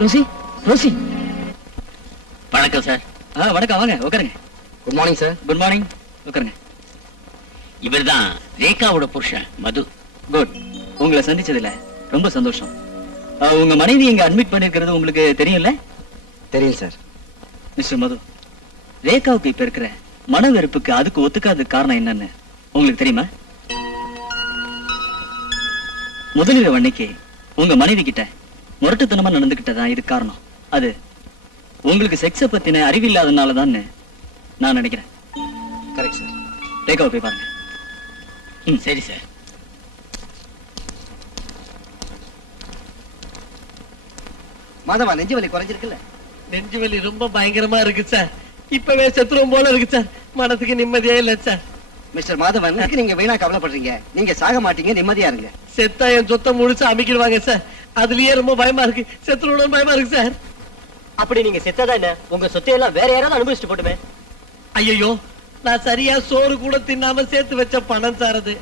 Rousey Rousey. வணக்கம் sir. வணக்கம், வாங்க உட்காருங்க. Good morning sir. Good morning, உட்காருங்க. இவர்தான் ரேகாவோட புருஷன் மது. குட், உங்களை சந்திச்சதுல ரொம்ப சந்தோஷம். உங்க மனைவி இங்க அட்மிட் பண்ணிருக்கிறது உங்களுக்கு தெரியும்ல? தெரியும் சார். மிஸ்டர் மது, ரேகாவுக்கு இப்ப இருக்கிற மன வெறுப்புக்கு அதுக்கு ஒத்துக்காத காரணம் என்னன்னு உங்களுக்கு தெரியுமா? முதலிரவு அன்னைக்கு உங்க மனைவி கிட்ட முரட்டுத்தனமா நடந்துகிட்டதான் இது காரணம். அது உங்களுக்கு செக்ஸ பத்தின அறிவில்லாதனாலதான் நான் நினைக்கிறேன். Correct sir. ரேகாவை போய் பாருங்க. சரி சார். மாதவா, நெஞ்சு வலி குறைஞ்சிருக்குல்ல? நெஞ்சு வலி ரொம்ப பயங்கரமா இருக்கு சார். இப்பவே செத்துரும் போல இருக்கு சார். மனசுக்கு நிம்மதியே இல்ல சார். மிஸ்டர் மாதவன், நீங்க வீணா கவலைப்படுறீங்க. நீங்க சாக மாட்டீங்க, நிம்மதியா இருங்க. செத்தா என் சொத்தை முழுசா அமைக்கிடுவாங்க சார். அதுலயே ரொம்ப பயமா இருக்கு. செத்துருவோம் பயமா இருக்கு சார். அப்படி நீங்க செத்ததா என்ன? உங்க சொத்தையெல்லாம் வேற யாராவது அனுபவிச்சுட்டு போட்டுமே. ஐயோ, நான் சரியா சோறு கூட தின்னாம சேர்த்து வச்ச பணம் சார் அது.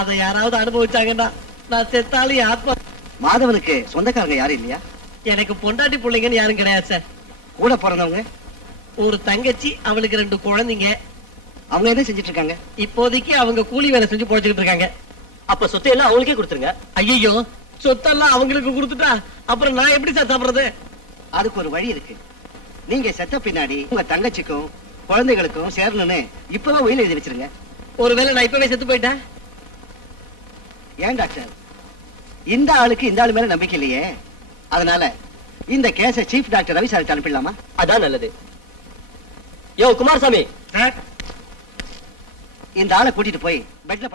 அதை யாராவது அனுபவிச்சாங்கன்னா நான் செத்தாலும் ஆத்மா. மாதவனுக்கு சொந்தக்காரங்க யாரும் இல்லையா? எனக்கு பொண்டாட்டி பிள்ளைங்கன்னு யாரும் கிடையாது சார். கூட பிறந்தவங்க? ஒரு தங்கச்சி, அவளுக்கு 2 குழந்தைங்க. அவங்க என்ன செஞ்சிட்டு இருக்காங்க? இப்போதைக்கு அவங்க கூலி வேலை செஞ்சு பொழைச்சிட்டு இருக்காங்க. அப்ப சொத்தையெல்லாம் அவங்களுக்கே கொடுத்துருங்க. ஐயோ, சொத்தெல்லாம் அவங்களுக்கு கொடுத்துட்டா அப்புறம் நான் எப்படி சார் சாப்பிடுறது? அதுக்கு ஒரு வழி இருக்கு. நீங்க செத்த பின்னாடி உங்க தங்கச்சிக்கும் குழந்தைகளுக்கும் சேரணும்னு இப்பவே உயிர் எழுதி வச்சிருங்க. ஒருவேளை நான் இப்பவே செத்து போயிட்டேன்? ஏன் டாக்டர், இந்த ஆளுக்கு இந்த ஆளு மேல நம்பிக்கை இல்லையே. அதனால இந்த கேஸ சீஃப் டாக்டர் ரவி சார் அனுப்பிடலாமா? அதான் நல்லது. யோ குமாரசாமி, இந்த ஆளை கூட்டிட்டு போய் பெட்ல